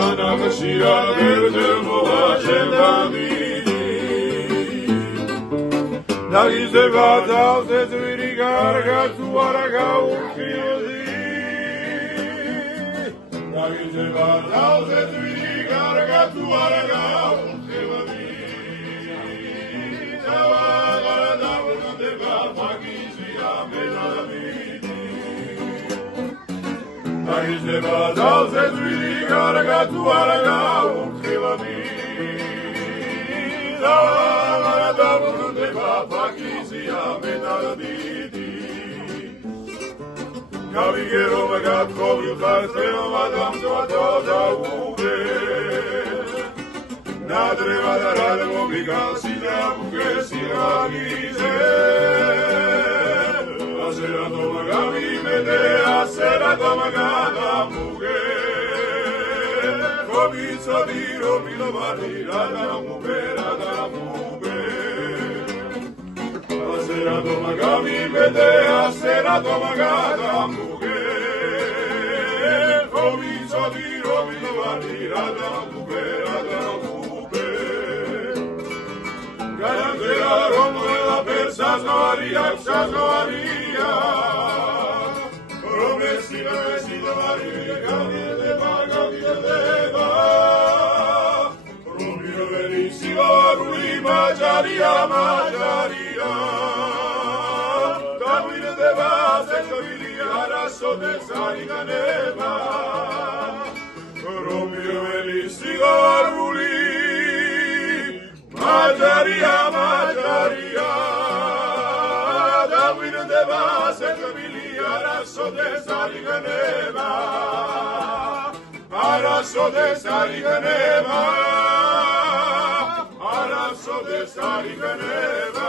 განახშირა ვერდელ მოაჩენდამი დაგიზება ძალზე ძვირი გარგა თუ არა გაუხილდი დაგიზება ძალზე ძვირი გარგა თუ არა გაუხილდი დავაღარა დაბრუნდება მაგიზია მედავიდი დაგიზება ძალზე ძვირი გარგა თუ არა გაუხილდი დავაღარა დაბრუნდება მაგიზია მედავიდი გავიგერო მაგათხოვილ ხარხელმა დამწვადო დაუბე ნადრევა და რალმო მიგალსი და ბუგესი აგიზე ასერადო მაგავიმედე ასერადო მაგადამუგე ხობიცოდი რომილობარი რადამუბე Aserato magami vede, aserato magadambuge Comiso di robino variradamuge, radamube Garantera romo e la persa snovaria Promessi varia, caliente paga viedeva Romino benissimo, ruli majaria Davide deva secovilia raso de sariganeva Romeo Elisio ruli Majaria Davide deva secovilia raso de sariganeva Araso de sariganeva Araso de sariganeva